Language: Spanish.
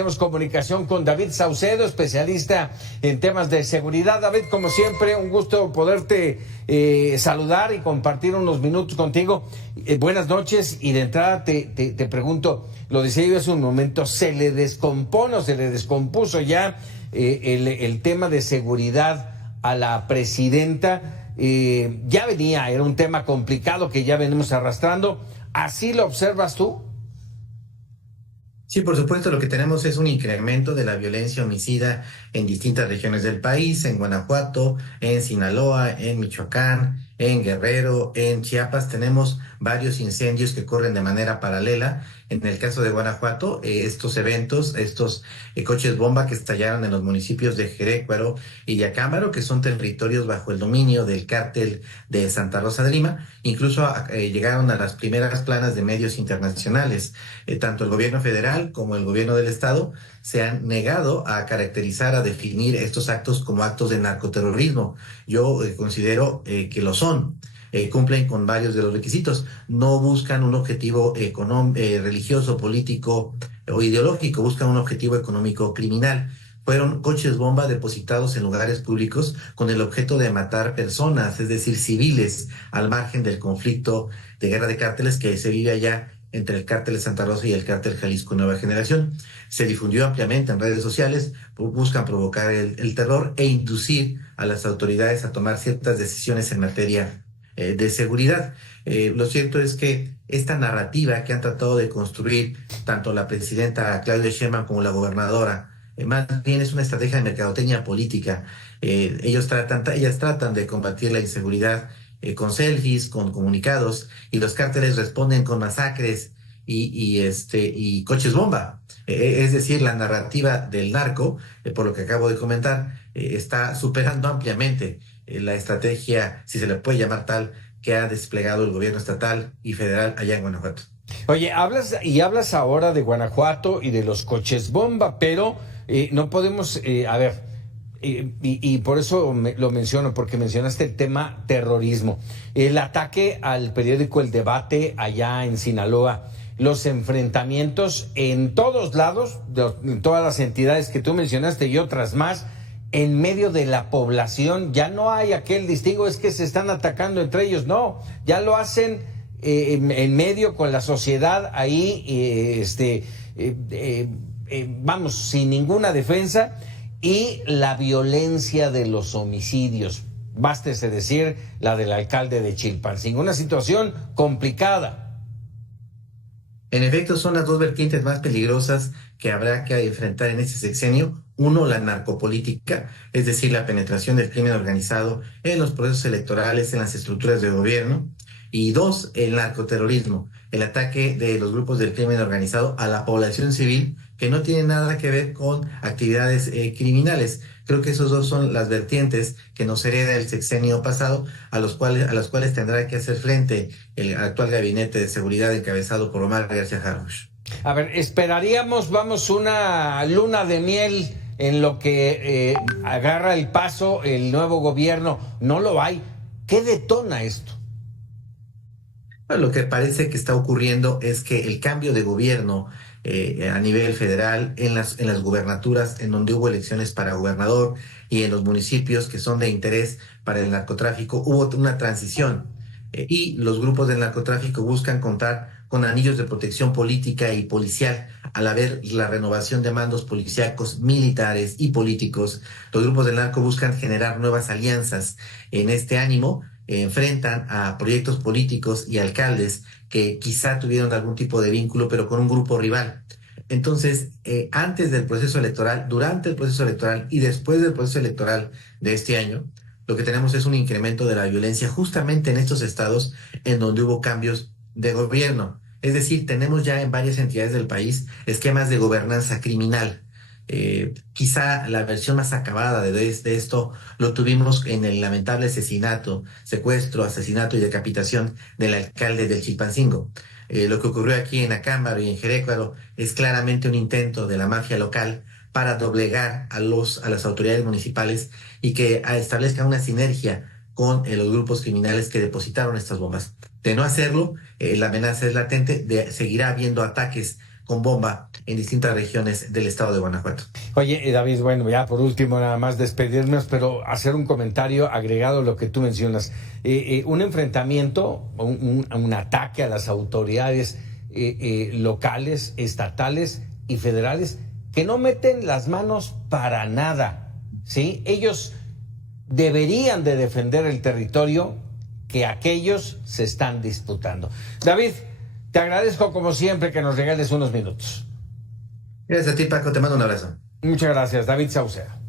Tenemos comunicación con David Saucedo, especialista en temas de seguridad. David, como siempre, un gusto poderte saludar y compartir unos minutos contigo. Buenas noches, y de entrada te pregunto, lo decía yo hace un momento, ¿se le descompone o se le descompuso ya el tema de seguridad a la presidenta? Ya venía, era un tema complicado que ya venimos arrastrando. ¿Así lo observas tú? Sí, por supuesto, lo que tenemos es un incremento de la violencia homicida en distintas regiones del país, en Guanajuato, en Sinaloa, en Michoacán, en Guerrero, en Chiapas. Tenemos varios incendios que corren de manera paralela. En el caso de Guanajuato, estos eventos, estos coches bomba que estallaron en los municipios de Jerécuaro y de Acámbaro, que son territorios bajo el dominio del cártel de Santa Rosa de Lima, incluso llegaron a las primeras planas de medios internacionales. Tanto el gobierno federal como el gobierno del estado se han negado a caracterizar, a definir estos actos como actos de narcoterrorismo. Yo considero que lo son. Cumplen con varios de los requisitos. No buscan un objetivo religioso, político o ideológico, buscan un objetivo económico criminal. Fueron coches bomba depositados en lugares públicos con el objeto de matar personas, es decir, civiles, al margen del conflicto de guerra de cárteles que se vive allá entre el cártel de Santa Rosa y el cártel Jalisco Nueva Generación. Se difundió ampliamente en redes sociales, buscan provocar el terror e inducir a las autoridades a tomar ciertas decisiones en materia de seguridad. Lo cierto es que esta narrativa que han tratado de construir tanto la presidenta Claudia Sheinbaum como la gobernadora, más bien es una estrategia de mercadotecnia política. Ellas tratan de combatir la inseguridad con selfies, con comunicados, y los cárteles responden con masacres y coches bomba. Es decir, la narrativa del narco, por lo que acabo de comentar, está superando ampliamente la estrategia, si se le puede llamar tal, que ha desplegado el gobierno estatal y federal allá en Guanajuato. Oye, hablas ahora de Guanajuato y de los coches bomba, pero no podemos, y por eso lo menciono, porque mencionaste el tema terrorismo. El ataque al periódico El Debate allá en Sinaloa, los enfrentamientos en todos lados, en todas las entidades que tú mencionaste y otras más, en medio de la población. Ya no hay aquel distingo, es que se están atacando entre ellos, no, ya lo hacen en medio con la sociedad ahí, vamos, sin ninguna defensa. Y la violencia de los homicidios, bástese decir la del alcalde de Chilpancingo, una situación complicada. En efecto, son las dos vertientes más peligrosas que habrá que enfrentar en este sexenio. Uno, la narcopolítica, es decir, la penetración del crimen organizado en los procesos electorales, en las estructuras de gobierno. Y dos, el narcoterrorismo, el ataque de los grupos del crimen organizado a la población civil, que no tiene nada que ver con actividades criminales. Creo que esos dos son las vertientes que nos hereda el sexenio pasado, a las cuales tendrá que hacer frente el actual gabinete de seguridad encabezado por Omar García Harfuch. A ver, esperaríamos, vamos, una luna de miel en lo que agarra el paso el nuevo gobierno. No lo hay. ¿Qué detona esto? Bueno, lo que parece que está ocurriendo es que el cambio de gobierno a nivel federal, en las gubernaturas, en donde hubo elecciones para gobernador, y en los municipios que son de interés para el narcotráfico, hubo una transición. Y los grupos del narcotráfico buscan contar con anillos de protección política y policial. Al haber la renovación de mandos policíacos, militares y políticos, los grupos del narco buscan generar nuevas alianzas. En este ánimo, enfrentan a proyectos políticos y alcaldes que quizá tuvieron algún tipo de vínculo, pero con un grupo rival. Entonces, antes del proceso electoral, durante el proceso electoral y después del proceso electoral de este año, lo que tenemos es un incremento de la violencia justamente en estos estados en donde hubo cambios de gobierno. Es decir, tenemos ya en varias entidades del país esquemas de gobernanza criminal. Quizá la versión más acabada de esto lo tuvimos en el lamentable secuestro, asesinato y decapitación del alcalde del Chilpancingo. Lo que ocurrió aquí en Acámbaro y en Jerécuaro es claramente un intento de la mafia local para doblegar a las autoridades municipales y que establezca una sinergia con los grupos criminales que depositaron estas bombas. De no hacerlo, la amenaza es latente, seguirá habiendo ataques con bomba en distintas regiones del estado de Guanajuato. Oye, David, bueno, ya por último nada más despedirnos, pero hacer un comentario agregado a lo que tú mencionas. Un enfrentamiento, un ataque a las autoridades locales, estatales y federales que no meten las manos para nada, ¿sí? Ellos deberían de defender el territorio que aquellos se están disputando. David, te agradezco como siempre que nos regales unos minutos. Gracias a ti, Paco, te mando un abrazo. Muchas gracias, David Sauceda.